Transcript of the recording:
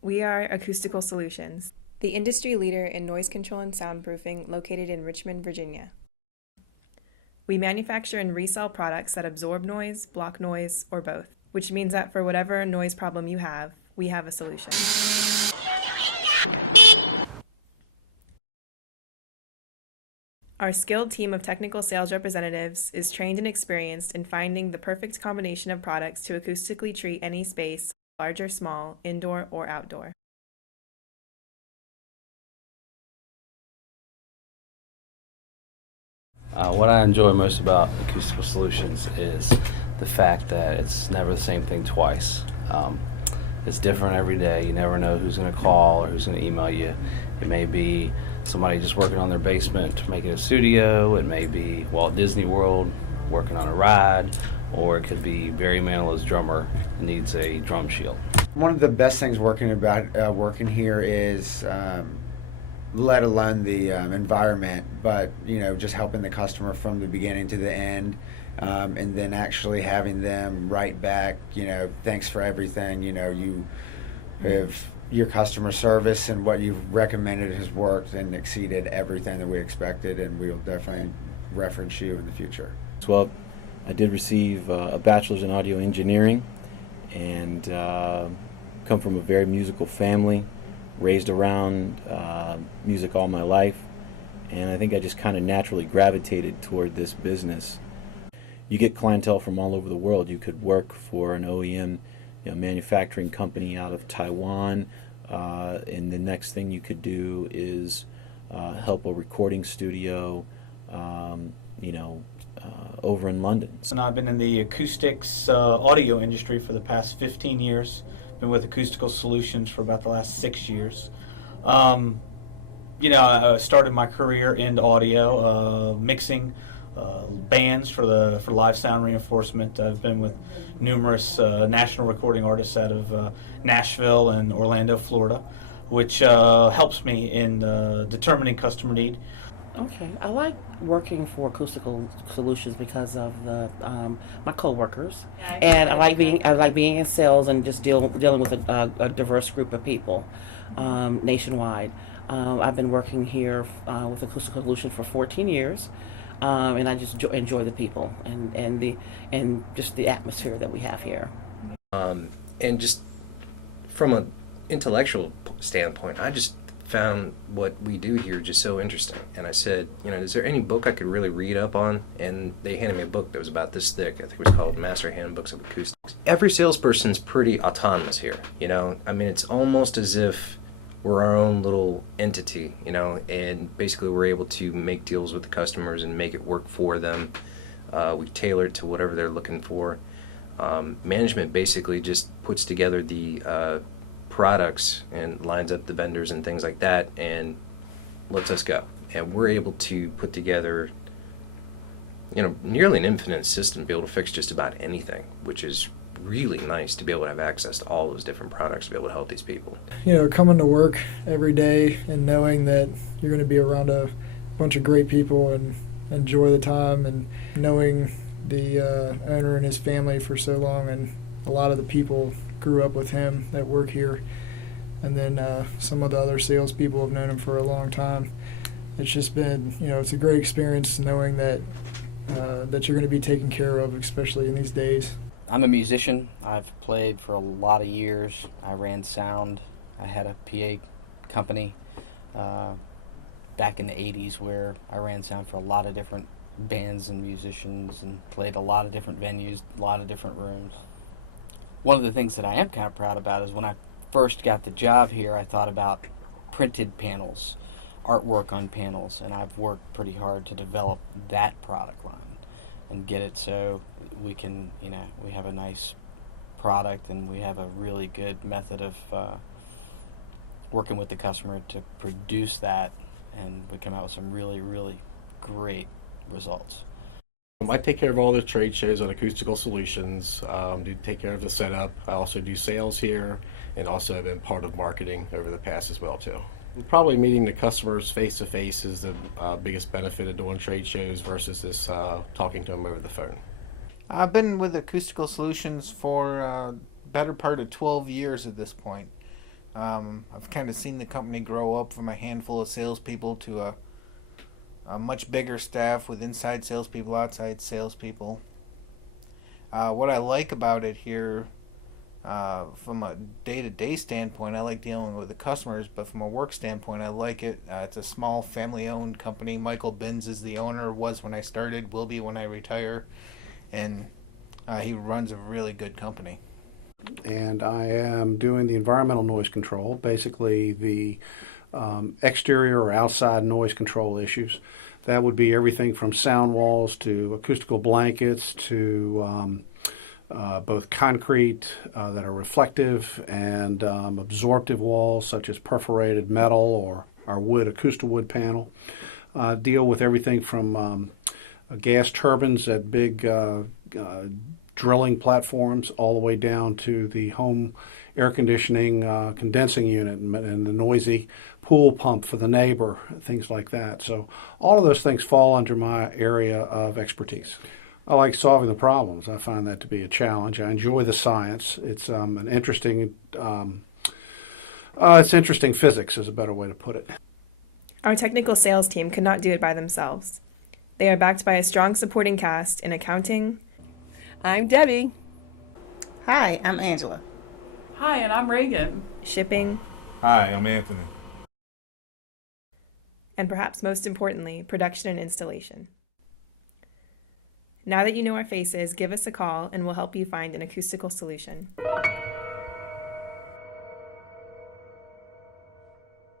We are Acoustical Solutions, the industry leader in noise control and soundproofing located in Richmond, Virginia. We manufacture and resell products that absorb noise, block noise, or both, which means that for whatever noise problem you have, we have a solution. Our skilled team of technical sales representatives is trained and experienced in finding the perfect combination of products to acoustically treat any space, large or small, indoor or outdoor. What I enjoy most about Acoustical Solutions is the fact that it's never the same thing twice. It's different every day. You never know who's going to call or who's going to email you. It may be somebody just working on their basement making a studio. It may be Walt Disney World working on a ride, or it could be Barry Manilow's drummer needs a drum shield. One of the best things working here is let alone the environment, but just helping the customer from the beginning to the end, and then actually having them write back, thanks for everything. If your customer service and what you've recommended has worked and exceeded everything that we expected, and we'll definitely reference you in the future. Well, I did receive a bachelor's in audio engineering, and come from a very musical family, raised around music all my life, and I think I just kind of naturally gravitated toward this business. You get clientele from all over the world. You could work for an OEM manufacturing company out of Taiwan, and the next thing you could do is help a recording studio over in London. And I've been in the acoustics audio industry for the past 15 years. Been with Acoustical Solutions for about the last 6 years. I started my career in audio, mixing bands for live sound reinforcement. I've been with numerous national recording artists out of Nashville and Orlando, Florida, which helps me in determining customer need. Okay, I like working for Acoustical Solutions because of the my coworkers, and I like being in sales and just dealing with a diverse group of people nationwide. I've been working here with Acoustical Solutions for 14 years, and I just enjoy the people and just the atmosphere that we have here. And just from an intellectual standpoint, I just found what we do here just so interesting. And I said, is there any book I could really read up on? And they handed me a book that was about this thick. I think it was called Master Handbooks of Acoustics. Every salesperson's pretty autonomous here, it's almost as if we're our own little entity, and basically we're able to make deals with the customers and make it work for them. We tailor it to whatever they're looking for. Management basically just puts together the products and lines up the vendors and things like that and lets us go. And we're able to put together, nearly an infinite system to be able to fix just about anything, which is really nice to be able to have access to all those different products to be able to help these people. Coming to work every day and knowing that you're going to be around a bunch of great people and enjoy the time, and knowing the owner and his family for so long, and a lot of the people grew up with him that work here, and then some of the other salespeople have known him for a long time. It's just been, it's a great experience knowing that that you're going to be taken care of, especially in these days. I'm a musician. I've played for a lot of years. I ran sound. I had a PA company back in the 80s where I ran sound for a lot of different bands and musicians and played a lot of different venues, a lot of different rooms. One of the things that I am kind of proud about is when I first got the job here, I thought about printed panels, artwork on panels, and I've worked pretty hard to develop that product line and get it so we can, we have a nice product and we have a really good method of working with the customer to produce that, and we come out with some really, really great results. I take care of all the trade shows on Acoustical Solutions, do take care of the setup. I also do sales here, and also have been part of marketing over the past as well too. Probably meeting the customers face to face is the biggest benefit of doing trade shows versus this talking to them over the phone. I've been with Acoustical Solutions for better part of 12 years at this point. I've kind of seen the company grow up from a handful of salespeople to a much bigger staff with inside salespeople, outside salespeople. What I like about it here, from a day-to-day standpoint, I like dealing with the customers, but from a work standpoint, I like it. It's a small family-owned company. Michael Binns is the owner, was when I started, will be when I retire, and he runs a really good company. And I am doing the environmental noise control, basically the exterior or outside noise control issues. That would be everything from sound walls to acoustical blankets to both concrete that are reflective and absorptive walls such as perforated metal or our wood, acoustical wood panel. Deal with everything from gas turbines at big drilling platforms all the way down to the home air conditioning condensing unit and the noisy pool pump for the neighbor, things like that. So all of those things fall under my area of expertise. I like solving the problems. I find that to be a challenge. I enjoy the science. It's an interesting, it's interesting physics is a better way to put it. Our technical sales team could not do it by themselves. They are backed by a strong supporting cast in accounting. I'm Debbie. Hi, I'm Angela. Hi, and I'm Reagan. Shipping. Hi, I'm Anthony. And perhaps most importantly, production and installation. Now that you know our faces, give us a call and we'll help you find an acoustical solution.